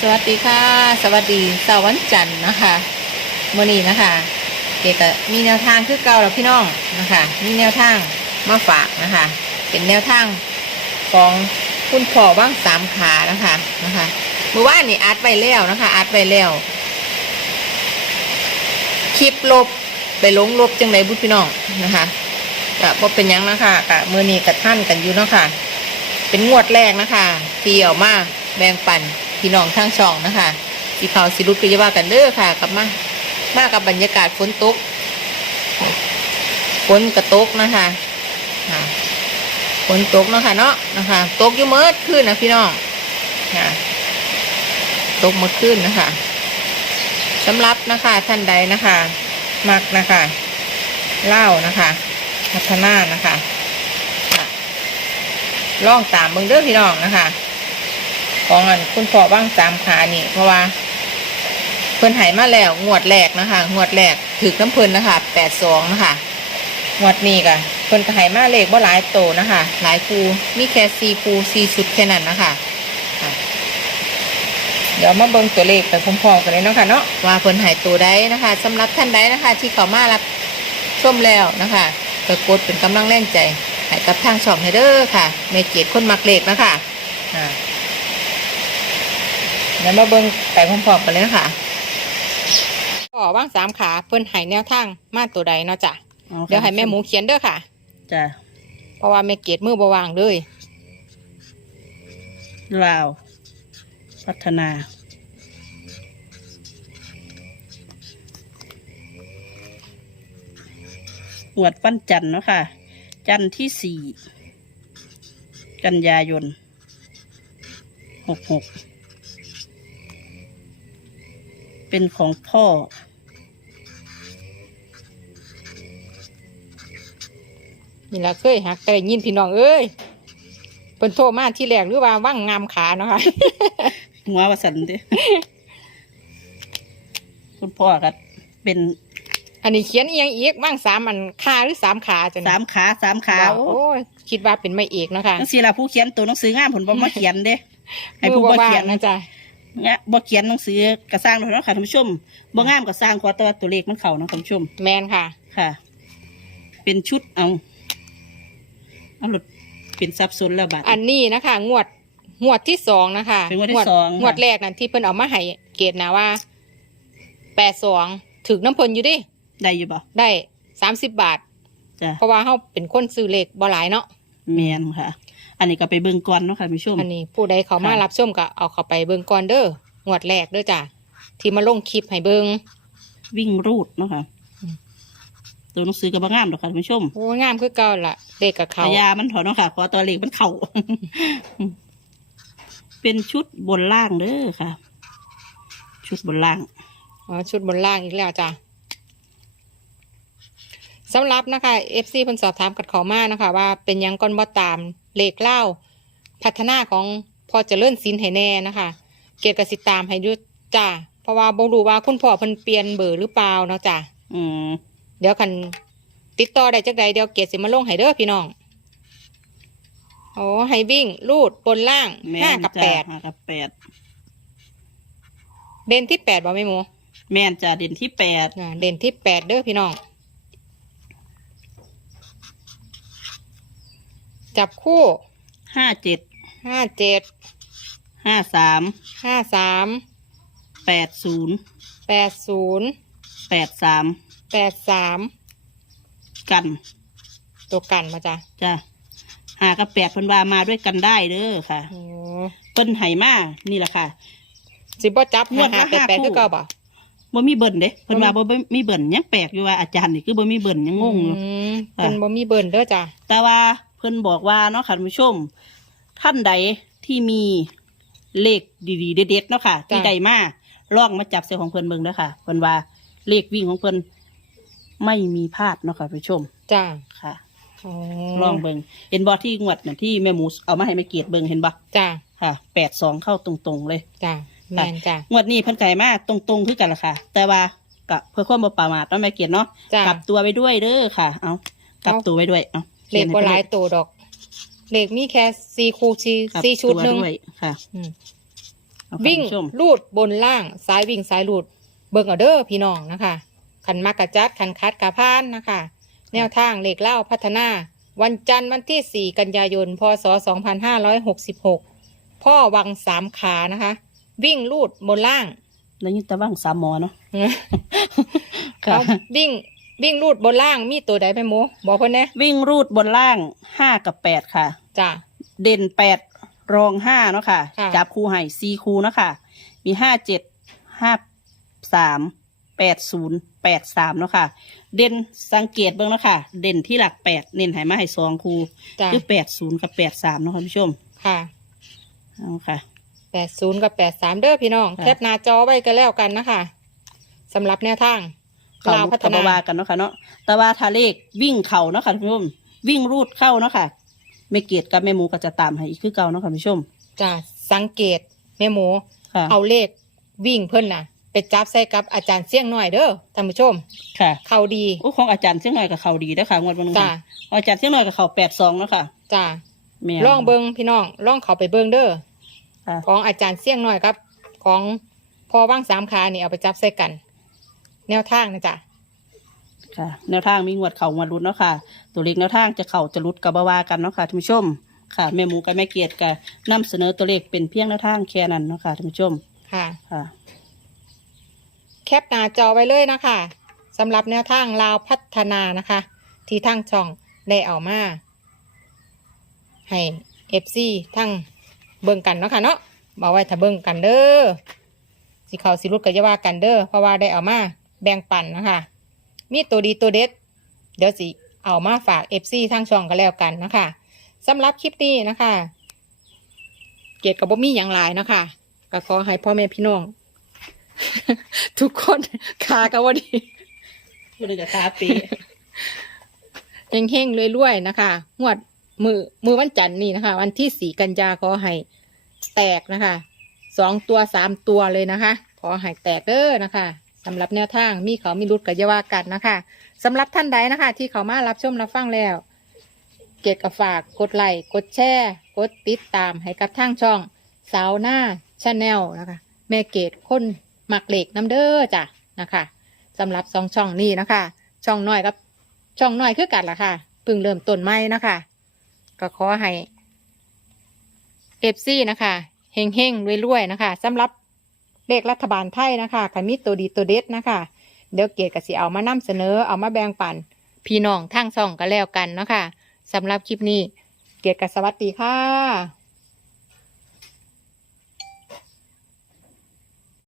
สวัสดีค่ะ สวัสดีสาวันจันทร์นะคะมื่อนี้นะคะเกก็มีแนวทางคือเก่าแล้วพี่น้องนะคะ มีแนวทางมาฝากนะคะ เป็นแนวทางของคุณพ่อว่างสามขานะคะนะคะเมื่อวานนี่อัดไปแล้วนะคะอัดไปแล้วคลิปลบไปลงลบจังไรบุญพี่น้องนะคะก็บ่เป็นยังนะคะกะมือนี้กับท่านกันอยู่เนาะค่ะเป็นงวดแรกนะคะที่เอามาแบ่งปัน พี่น้องทั้งช่องนะคะสีขาวสีรุดก็จะว่ากันเด้อค่ะกลับมามากับบรรยากาศฝนตกฝนกระตกนะคะฝนตกเนาะค่ะเนาะนะคะตกอยู่เมื่อคืนนะพี่น้องค่ะตกเมื่อคืนนะคะสำหรับนะคะท่านใดนะคะ มักนะคะเล่านะคะพัฒนานะคะค่องตามเบิ่งเด้อพี่น้องนะคะ ของอันคุณพ่อบ้างสามขานี่ เพราะว่า เพิ่นหายมาแล้วงวดแรกนะคะงวดแรกถือน้ำเพิ่นนะคะแปดสองนะคะงวดนี้ก็เพิ่นก็หายมาเลขว่าหลายโตนะคะ หลายคูมีแค่สี่คูสี่ชุดแค่นั้นนะคะเดี๋ยวมาเบิ่งตัวเลขไปพร้อมๆกันเลยเนาะค่ะเนาะว่าเพิ่นหายตัวใดนะคะสำหรับท่านใดนะคะ ที่เขามารับชมแล้วนะคะก็กดเป็นกำลังแรงใจให้กับทางช่องให้เด้อค่ะเมเกียรติคนมักเล็กนะคะอ่า ดี๋ยวมาเบิ่งไปพร้อมๆกันเลยนะคะก็ว่างสามขาเพิ่นให้แนวทางมาตัวใดเนาะจ้ะเดี๋ยวให้แม่หมูเขียนเด้อค่ะจ้ะเพราะว่าแม่เกียรติมือบ่วางเลยลาว พัฒนาหวดวันจันทร์เนาะค่ะ จันทร์ที่สี่กันยายนหกหก เป็นของพ่อ นี่ละเคยหักแต่ยินพี่น้องเอ้ยเพิ่นโทรมาที่แรกหรือว่าว่างงามขาเนาะค่ะ หัววสันเด้คุณพ่อก็เป็นอันนี้เขียนอีหยังอีกว่างสามอันขาหรือสามขาจ้ะนี่สามขาสามขาว่าโอ้โอ้ยคิดว่าเป็นไม่เอกเนาะค่ะนังสีละผู้เขียนตัวหนังสืองามผลบ่มาเขียนเด้ให้มือผู้บ่บ่ว่างเขียนนะจ๊ะ เนี่ยบ่เขียนหนังสือกระสร้างเลยเนาะค่ะท่านผู้ชมบ่งามก็สร้างขอตัวตัวเลขมันเข้าเนาะท่านผู้ชมแมนค่ะ ค่ะ เป็นชุดเอาเอาหลุดเป็นซับซ้อนแล้วบัด อันนี้นะคะ งวดงวดที่สองนะคะเป็นงวดที่สองงวดแรกนั่นที่เพิ่นเอามาให้เกตนะว่าแปดสองถึกน้ำเพิ่นอยู่ดิได้อยู่บ่ได้สามสิบบาท จ้ะเพราะว่าเฮาเป็นคนซื้อเลขบ่หลายเนาะแม่นค่ะ อันนี้ก็ไปเบิ่งก่อนเนาะค่ะท่านผู้ชม อันนี้ผู้ใดเขามาค่ะ รับชมก็เอาเข้าไปเบิ่งก่อนเด้องวดแรกเด้อจ้ะที่มาลงคลิปให้เบิ่งวิ่งรูดเนาะค่ะอืมตัวหนังสือก็บ่งามดอกค่ะท่านผู้ชมโอ้ยงามคือเก่าล่ะเลขกับเขา พยามันถอนเนาะค่ะขอตัวเลขมันเข่า เป็นชุดบนล่างเด้อค่ะ ชุดบนล่าง อ๋อชุดบนล่างอีกแล้วจ้ะสำหรับนะคะ FC เพิ่นสอบถามกัดเขามานะคะ ว่าเป็นหยังก่อนบ่ตาม เลขเล่าพัฒนาของพอเจะเลื่อนสินให้แน่นะคะ เกียรติกสิตามให้ด้วยจ้าเพราะว่าบ่รู้ว่าคุณพ่อเพิ่นเปลี่ยนเบอร์หรือเปล่าเนาะจ้ะอืมเดี๋ยวคันติดต่อได้จักใดเดี๋ยวเกียรติสิมาลงให้เด้อพี่น้องโอ้ให้วิ่ง ลูดบนล่างแม่นห้ากับจ้ะแปดห้ากับแปดเด่นที่แปดบ่แม่หมู แม่นจ้ะเด่นที่แปด อ่าเด่นที่แปดเด้อพี่น้อง จับคู่ห้าเจ็ดห้าเจ็ดห้าสามห้าสามแปดศูนย์แปดศูนย์แปดสามแปดสามกันตัวกันมาจ้ะจ้ะห้ากับแปดเพิ่นว่ามาด้วยกันได้เด้อค่ะโอ้เพิ่นไห้มานี่แหละค่ะสิบ่จับงวดห้าละแปดแปดห้าคู่คือเก่าบ่บ่มีเบิ่นเด้เพิ่นว่าบ่บ่มีเบิ่นยังแปลกอยู่ว่าอาจารย์นี่คือบ่มีเบิ่นยังงงอยู่อืมค่ะเป็นบ่มีเบิ่นเด้อจ้ะแต่ว่า เพิ่นบอกว่าเนาะค่ะท่านผู้ชม ท่านใดที่มีเลขดีๆเด็ดๆเนาะค่ะ ที่ใดมาลองมาจับเส้ของเพิ่นเบิ่งเด้อค่ะเพิ่นว่าเลขวิ่งของเพิ่นไม่มีพลาดเนาะค่ะท่านผู้ชมจ้ะค่ะอ๋อลองเบิ่งเห็นบ่ที่งวดน่ะที่แม่หมูเอามาให้แม่เกียรติเบิ่งเห็นบ่จ้ะค่ะแปดสองเข้าตรงๆเลย จ้ะแม่นจ้ะงวดนี้เพิ่นไก่มาตรงๆคือกันล่ะค่ะ แต่ว่ากับเพื่อความบ่ประมาทเนาะแม่เกียรติเนาะจ้ะกลับตัวไปด้วยเด้อค่ะ เอากลับเอาตัวไว้ด้วยเอา เลขบ่หลายตัวดอก เลขมีแค่สี่คู่สี่กลับสี่ชุดหตัวนึงด้วยค่ะอืม เอาค่ะวิ่งคุณผู้ชมลูดบนล่างซ้ายวิ่งซ้ายลูดเบิ่งเอาเด้อพี่น้องนะคะขันมากระจัดขันคัดกระพานนะคะ แนวทางเลขเล่าพัฒนา วันจันทร์วันที่ 4 กันยายน พศ 2566 พ่อวังสามขานะคะ วิ่งลูดบนล่าง แล้วยินแตะว่างสามหมอเนาะค่ะ เอาวิ่ง วิ่งลูดบนล่างมีตัวใดไหมหมูบอกคนแน่วิ่งรูดบนล่างห้ากับแปดค่ะ จ้ะ เด่นแปดรองห้าเนาะค่ะ ค่ะ จับคู่ให้สี่คู่เนาะค่ะ มีห้าเจ็ดห้าสามแปดศูนย์แปดสามเนาะค่ะ เด่นสังเกตเบื้องเนาะค่ะ เด่นที่หลักแปดเน้นให้มาให้สองคู่จ้ะคือแปดศูนย์กับแปดสามเนาะค่ะคุณผู้ชมค่ะเอาค่ะ80กับ83เด้อพี่น้อง ค่ะ แคปหน้าจอไว้กันแล้วกันนะคะสำหรับแนวทาง เขาลาวลุกพัฒกับนาบาวากันเนาะค่ะเนาะแต่ว่าทาเลขวิ่งเข่าเนาะค่ะคุณผู้ชมวิ่งรูดเข้าเนาะค่ะแม่เกดกับแม่หมูก็จะตามให้อีกคือเก่าเนาะค่ะคุณผู้ชมจ้ะสังเกตแม่หมู ค่ะเอาเลขวิ่งเพิ่นน่ะ ไปจับใส่กับอาจารย์เสี่ยงหน่อยเด้อท่านผู้ชม ค่ะเขาดีโอ้ของอาจารย์เสียงหน่อยกับเขาดีนะคะงวดวันนึงจ้ะอาจารย์เสียงหน่อยกับเขาแปดสองเนาะค่ะจ้ะแม่ลองเบิงพี่น้องลองเขาไปเบิงเด้อค่ะ ของอาจารย์เสี่ยงหน่อยครับ ของพอว่างสามขานี่เอาไปจับใส่กัน แนวทางนะจ๊ะค่ะ แนวทางมีงวดเข่างวดรุดเนาะค่ะ ตัวเลขแนวทางจะเข่าจะรุดกับบาวากันเนาะค่ะท่านผู้ชมค่ะแม่หมูกับแม่เกียรติก็นำเสนอตัวเลขเป็นเพียงแนวทางแค่นั้นเนาะค่ะท่านผู้ชมค่ะ ค่ะ แคปหน้าจอไว้เลยนะคะสำหรับแนวทางลาวพัฒนานะคะ ที่ทั้งช่องได้เอามา ให้เอฟซีทั้งเบิ่งกันเนาะค่ะเนาะบอกไว้ถ้าเบิ่งกันเด้อสิเขาสิรุดกับยาว่ากันเด้อเพราะว่าได้เอามา แบ่งปันนะคะ มีตัวดีตัวเด็ด เดี๋ยวสิเอามาฝากเอฟซีทั้งช่องกันแล้วกันนะคะสำหรับคลิปนี้นะคะ เกียรติกับบ่มีอย่างหลายเนาะคะก็ขอให้พ่อแม่พี่น้อง ทุกคนคากันว่าดีพูดกับคาปีเฮงๆรวยๆนะคะงวดมือมือวันจันทร์นี่นะคะ วันที่สี่กันยาขอให้แตกนะคะสองตัวสามตัวเลยนะคะ ขอให้แตกเด้อนะคะ สำหรับแนวทางมีเขามีรุดกับยาวากันนะคะสำหรับท่านใดนะคะ ที่เขามารับชมรับฟังแล้ว เกตกับฝากกดไลค์กดแชร์กดติดตามให้กับทางช่อง สาวหน้าชาแนลนะคะ แม่เกตคนหมักเหล็กน้ำเด้อจ้ะนะคะสำหรับสองช่องนี้นะคะ ช่องน้อยกับช่องน้อยคือกันล่ะค่ะเพิ่งเริ่มต้นใหม่นะคะ ก็ขอให้เอฟซีนะคะเฮงเฮงรวยรวยๆนะคะสำหรับ เลขรัฐบาลไทยนะคะขันมีตัวดีตัวเด็ดนะคะ เดี๋ยวเกียรติกสิเอามานำเสนอเอามาแบ่งปันพี่น้องทั้งสองก็แล้วกันนะคะสำหรับคลิปนี้เกียรติกสวัสดีค่ะ